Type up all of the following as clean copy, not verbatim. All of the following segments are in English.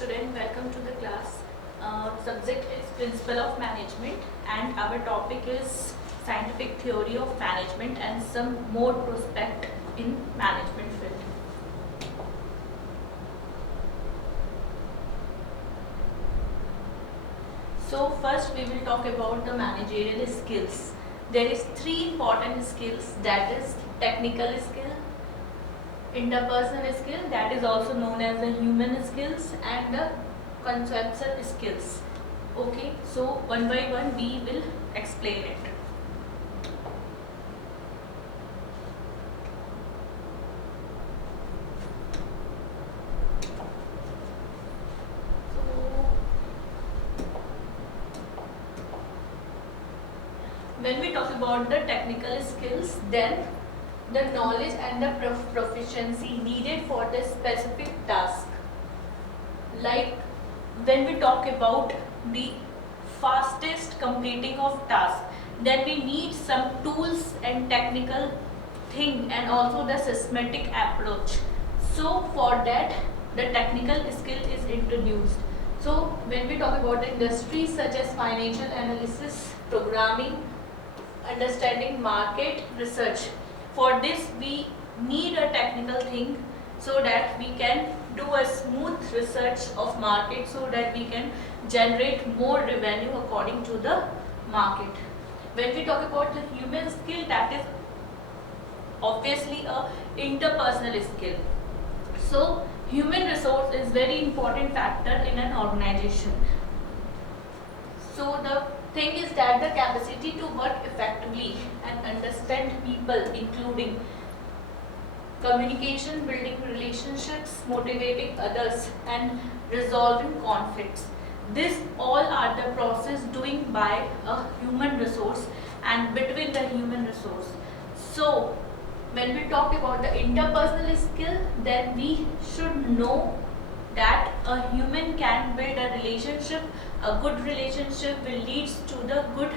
student, welcome to the class. Subject is Principle of Management and our topic is Scientific Theory of Management and some more prospect in management field. So first we will talk about the managerial skills. There is three important skills, that is technical skill, interpersonal skill, that is also known as the human skills, and the conceptual skills. Okay, so one by one we will explain it. When we talk about the technical skills, then the knowledge and the proficiency needed for the specific task. Like when we talk about the fastest completing of task, then we need some tools and technical thing and also the systematic approach. So for that the technical skill is introduced. So when we talk about industries such as financial analysis, programming, understanding market research, for this we need a technical thing so that we can do a smooth research of market so that we can generate more revenue according to the market. When we talk about the human skill, that is obviously a interpersonal skill. So human resource is very important factor in an organization. So the thing is that the capacity to work effectively and understand people, including communication, building relationships, motivating others, and resolving conflicts. These all are the process doing by a human resource and between the human resource. So when we talk about the interpersonal skill, then we should know that a human can build a relationship. A good relationship will lead to the good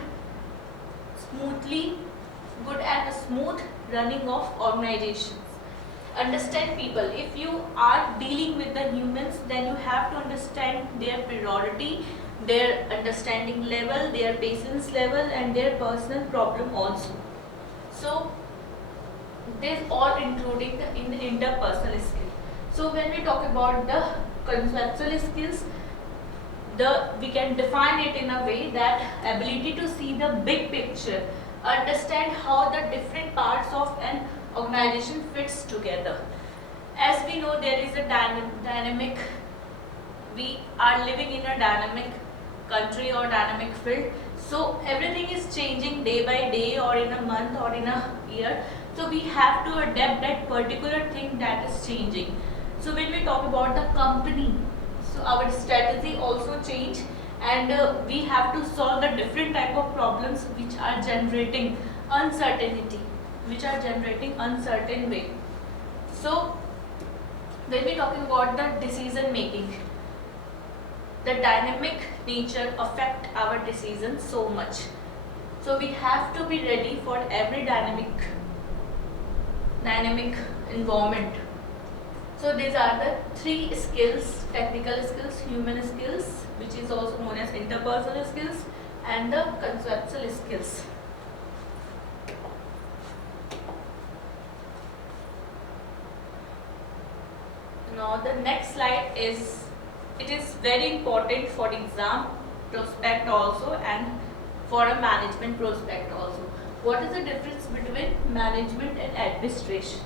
and smooth running of organizations. Understand people. If you are dealing with the humans, then you have to understand their priority, their understanding level, their patience level, and their personal problem also. So this all including in the interpersonal skill. So when we talk about the conceptual skills, we can define it in a way that ability to see the big picture, understand how the different parts of an organization fits together. As we know, there is a dynamic, we are living in a dynamic country or dynamic field, so everything is changing day by day or in a month or in a year. So we have to adapt that particular thing that is changing. So when we talk about the company, so our strategy also change, and we have to solve the different type of problems which are generating uncertainty, which are generating uncertain way. So when we talking about the decision making, the dynamic nature affect our decisions so much. So we have to be ready for every dynamic environment. So these are the three skills: technical skills, human skills, which is also known as interpersonal skills, and the conceptual skills. Now the next slide is, it is very important for exam prospect also and for a management prospect also. What is the difference between management and administration?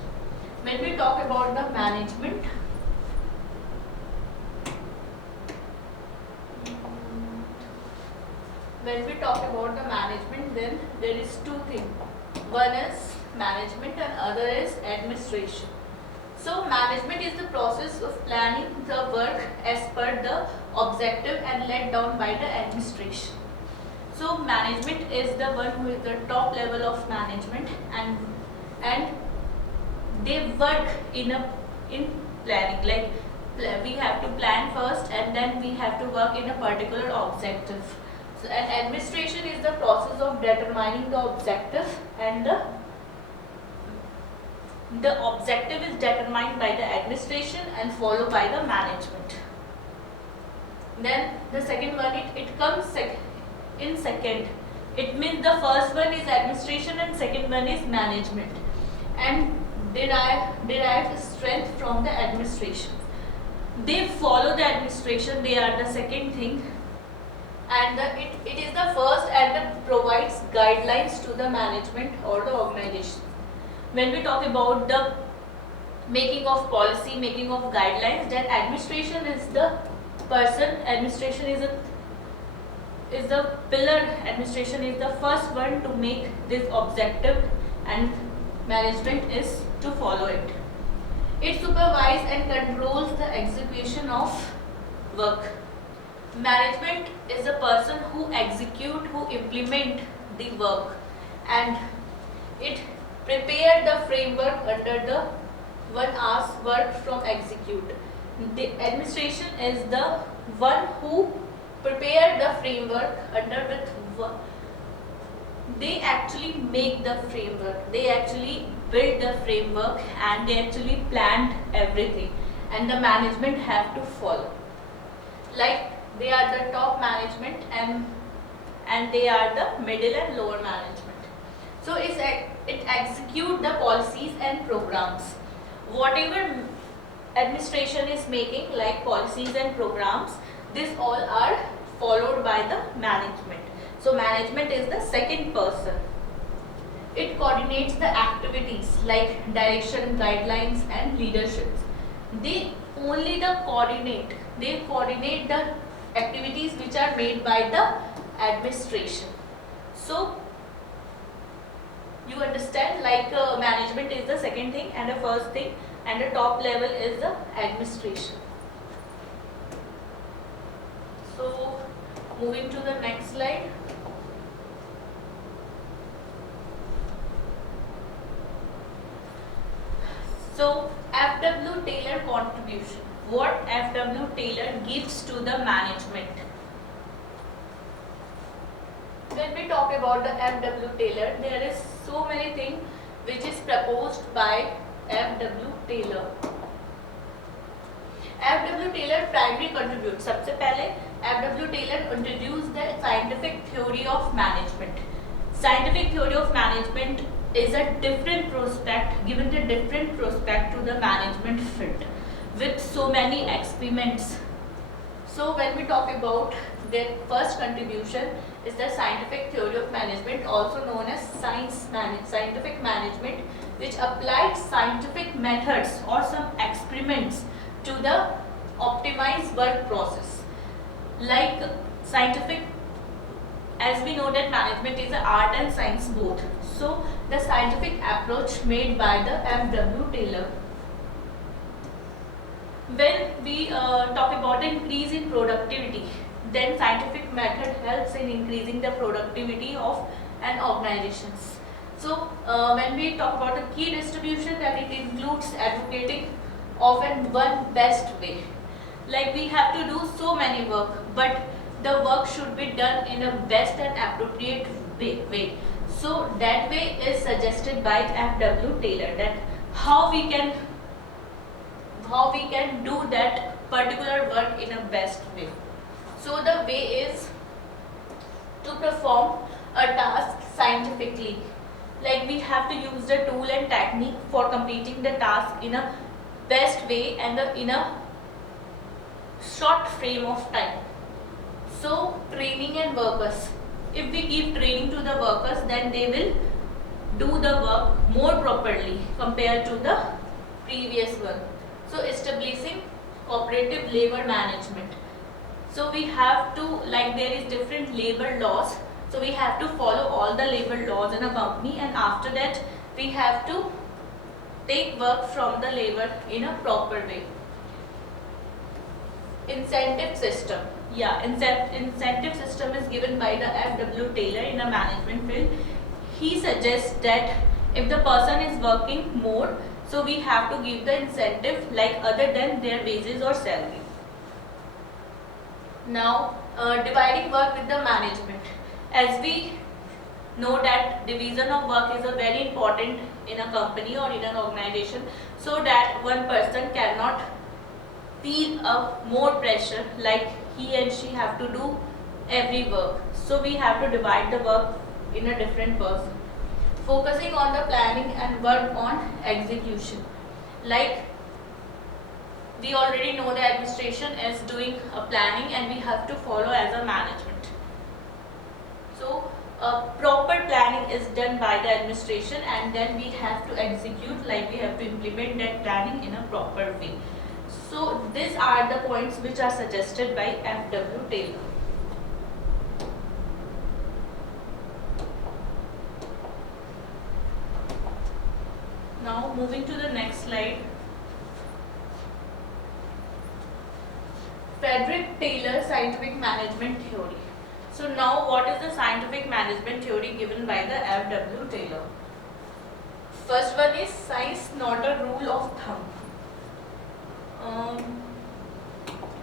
When we talk about the management, then there is two things. One is management and other is administration. So management is the process of planning the work as per the objective and led down by the administration. So management is the one who is the top level of management, and they work in planning. Like we have to plan first and then we have to work in a particular objective. So an administration is the process of determining the objective, and the objective is determined by the administration and followed by the management. Then the second one, it comes in second. It means the first one is administration and second one is management, and derive strength from the administration. They follow the administration, they are the second thing, and it is the first, and it provides guidelines to the management or the organization. When we talk about the making of policy, making of guidelines, then administration is the person, administration is the pillar, administration is the first one to make this objective, and management is to follow it. It supervises and controls the execution of work. Management is the person who execute, who implement the work, and it prepare the framework under the one hour's work from execute. The administration is the one who prepare the framework under with work. They actually make the framework, they actually build the framework, and they actually planned everything, and the management have to follow. Like they are the top management, and they are the middle and lower management. So it execute the policies and programs. Whatever administration is making, like policies and programs, this all are followed by the management. So management is the second person. It coordinates the activities like direction, guidelines, and leadership. They only coordinate the activities which are made by the administration. So you understand, like management is the second thing and the first thing, and the top level is the administration. So moving to the next slide. So F.W. Taylor contribution. What F.W. Taylor gives to the management? When we talk about the F.W. Taylor, there is so many things which is proposed by F.W. Taylor. F.W. Taylor primary contribute. सबसे पहले F.W. Taylor introduced the scientific theory of management. Scientific theory of management is a different prospect, given the different prospect to the management field with so many experiments. So when we talk about their first contribution is the scientific theory of management, also known as scientific management, which applied scientific methods or some experiments to the optimized work process. Like scientific, as we know that management is an art and science both. So the scientific approach made by the F.W. Taylor. When we talk about the increase in productivity, then scientific method helps in increasing the productivity of an organization. So when we talk about the key distribution, that it includes advocating of one best way. Like we have to do so many work, but the work should be done in a best and appropriate way. So that way is suggested by F.W. Taylor, that how we can do that particular work in a best way. So the way is to perform a task scientifically. Like we have to use the tool and technique for completing the task in a best way and in a short frame of time. So training and workers. If we give training to the workers, then they will do the work more properly compared to the previous one. So establishing cooperative labor management. So we have to, like there is different labor laws. So we have to follow all the labor laws in a company, and after that we have to take work from the labor in a proper way. Incentive system. Yeah, incentive system is given by the F.W. Taylor in a management field. He suggests that if the person is working more, so we have to give the incentive like other than their wages or salary. Now, dividing work with the management. As we know that division of work is a very important in a company or in an organization, so that one person cannot feel more pressure, like he and she have to do every work. So we have to divide the work in a different person. Focusing on the planning and work on execution. Like we already know the administration is doing a planning and we have to follow as a management. So proper planning is done by the administration and then we have to execute, like we have to implement that planning in a proper way. So these are the points which are suggested by F.W. Taylor. Now moving to the next slide. Frederick Taylor Scientific Management Theory. So now what is the scientific management theory given by the F.W. Taylor? First one is science not a rule of thumb.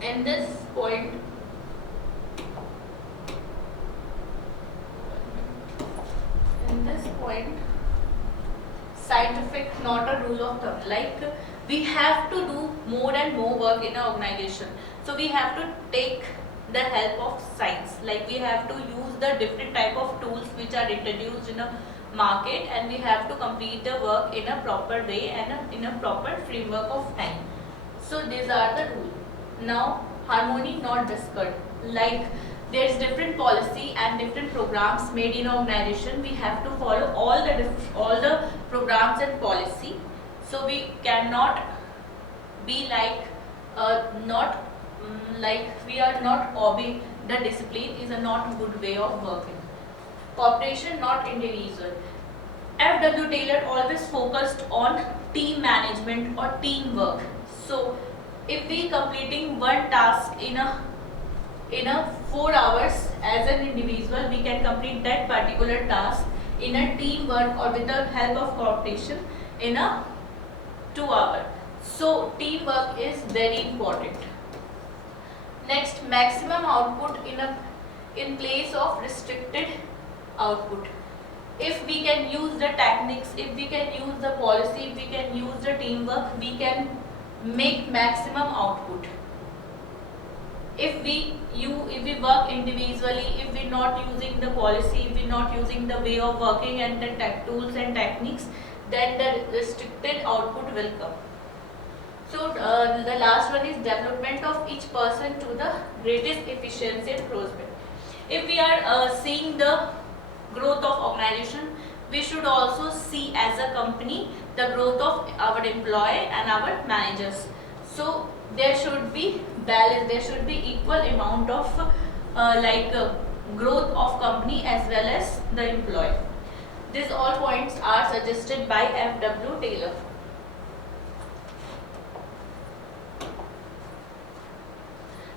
In this point, scientific not a rule of thumb. Like we have to do more and more work in an organization. So we have to take the help of science. Like we have to use the different type of tools which are introduced in a market and we have to complete the work in a proper way and in a proper framework of time. So these are the rules. Now harmony not discord. Like there is different policy and different programs made in organization. We have to follow all the programs and policy. So we cannot be like we are not obeying the discipline is a not good way of working. Cooperation not individual. F.W. Taylor always focused on team management or teamwork. So if we completing one task in a 4 hours as an individual, we can complete that particular task in a teamwork or with the help of cooperation in a 2 hour. So teamwork is very important. Next, maximum output in place of restricted output. If we can use the techniques, if we can use the policy, if we can use the teamwork, we can make maximum output. If we work individually, if we not using the policy, if we not using the way of working and the tools and techniques, then the restricted output will come. So the last one is development of each person to the greatest efficiency and prosperity. If we are seeing the growth of organization, we should also see as a company the growth of our employee and our managers. So there should be balance, there should be equal amount of growth of company as well as the employee. These all points are suggested by F.W. Taylor.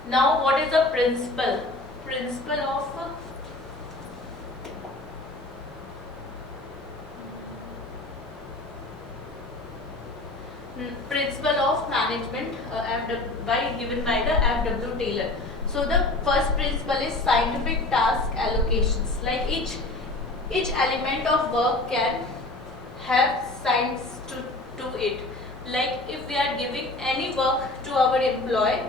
Now what is the principle? Principle of management given by the F.W. Taylor. So the first principle is scientific task allocations. Like each element of work can have science to it. Like if we are giving any work to our employee,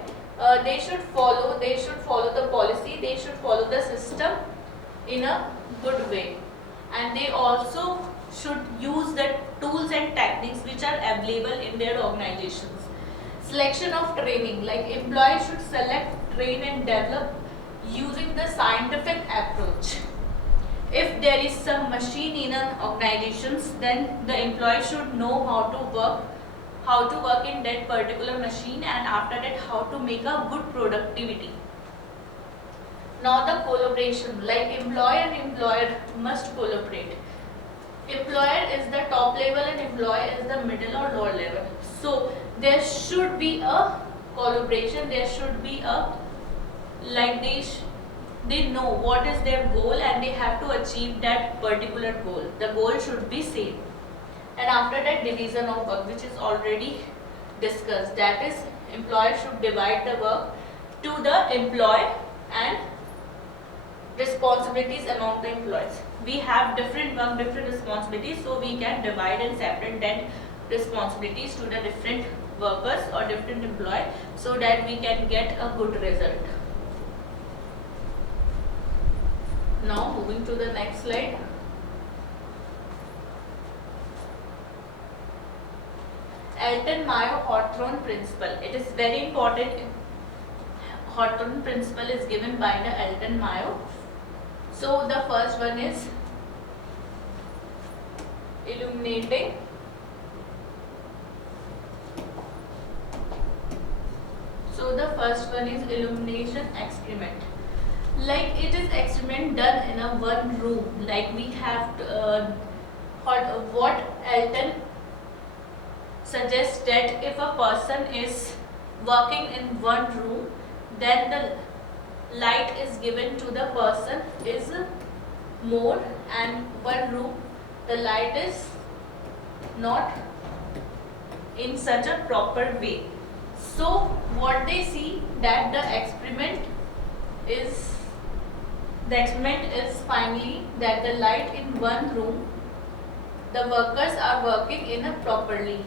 they should follow the policy, they should follow the system in a good way, and they also should use the tools and techniques which are available in their organizations. Selection of training, like employees should select, train and develop using the scientific approach. If there is some machine in an organizations, then the employee should know how to work in that particular machine, and after that how to make a good productivity. Now the collaboration, like employer and employer must collaborate. Employer is the top level and employee is the middle or lower level. So there should be a collaboration, there should be a they know what is their goal and they have to achieve that particular goal. The goal should be same. And after that, division of work, which is already discussed, that is employer should divide the work to the employee and responsibilities among the employees. We have different work, different responsibilities, so we can divide and separate that responsibilities to the different workers or different employees so that we can get a good result. Now moving to the next slide. Elton Mayo Hawthorne principle. It is very important. Hawthorne principle is given by the Elton Mayo. So the first one is illuminating. So the first one is illumination experiment. Like it is experiment done in a one room. Like we have to, what Elton suggests that if a person is working in one room, then the light is given to the person is more, and one room the light is not in such a proper way. So what they see that the experiment is finally that the light in one room, the workers are working in a properly,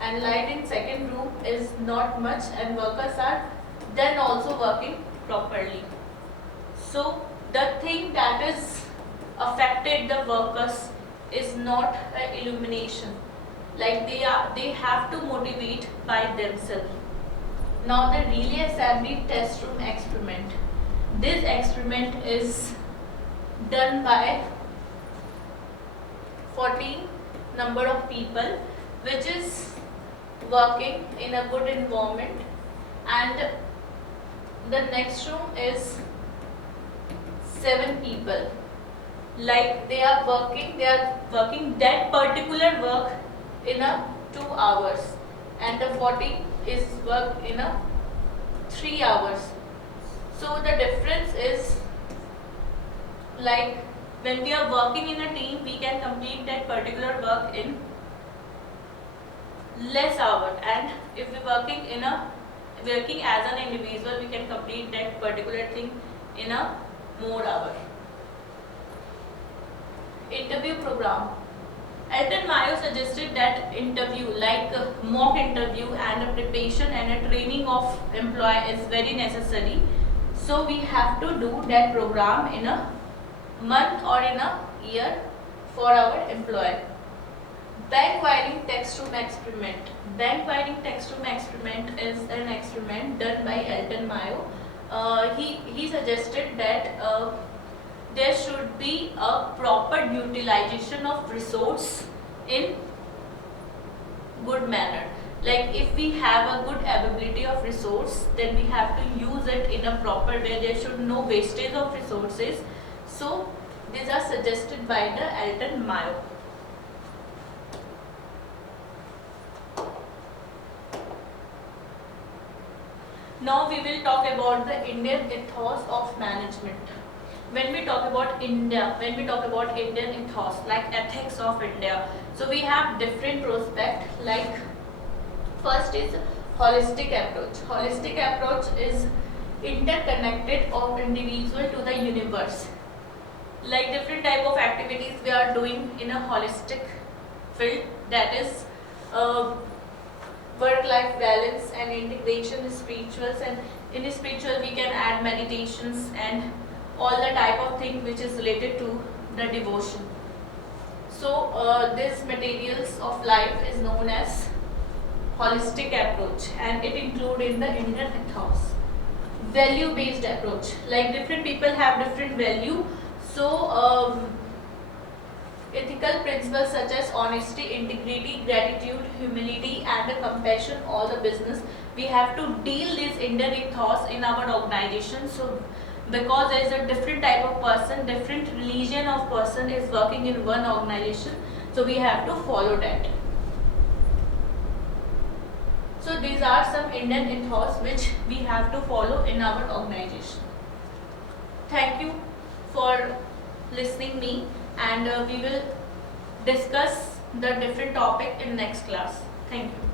and light in second room is not much, and workers are then also working properly. So the thing that is affected the workers is not illumination, like they have to motivate by themselves. Now the relay assembly test room experiment. This experiment is done by 14 number of people, which is working in a good environment, and the next room is 7 people. Like they are working that particular work in a 2 hours, and the 40 is work in a 3 hours. So the difference is, like when we are working in a team, we can complete that particular work in less hour, and if we working as an individual, we can complete that particular thing in a more hour. Interview program. Elton Mayo suggested that interview, like mock interview and a preparation and a training of employee is very necessary. So we have to do that program in a month or in a year for our employee. Bank wiring text room experiment. Bank wiring text room experiment is an experiment done by Elton Mayo. He suggested that there should be a proper utilization of resource in good manner. Like if we have a good availability of resource, then we have to use it in a proper way. There should no wastage of resources. So these are suggested by the Elton Mayo. Now we will talk about the Indian ethos of management. When we talk about India, when we talk about Indian ethos, like ethics of India, so we have different prospects. Like first is holistic approach. Holistic approach is interconnected of individual to the universe. Like different type of activities we are doing in a holistic field, that is work-life balance and integration is spirituals, and in spiritual we can add meditations and all the type of thing which is related to the devotion. So this materials of life is known as holistic approach, and it include in the Indian ethos. Value based approach, like different people have different value. So ethical principles such as honesty, integrity, gratitude, humility and compassion, all the business we have to deal this Indian ethos in our organization. So because there is a different type of person, different religion of person is working in one organization, so we have to follow that. So these are some Indian ethos which we have to follow in our organization. Thank you for listening me, and we will discuss the different topic in next class. Thank you.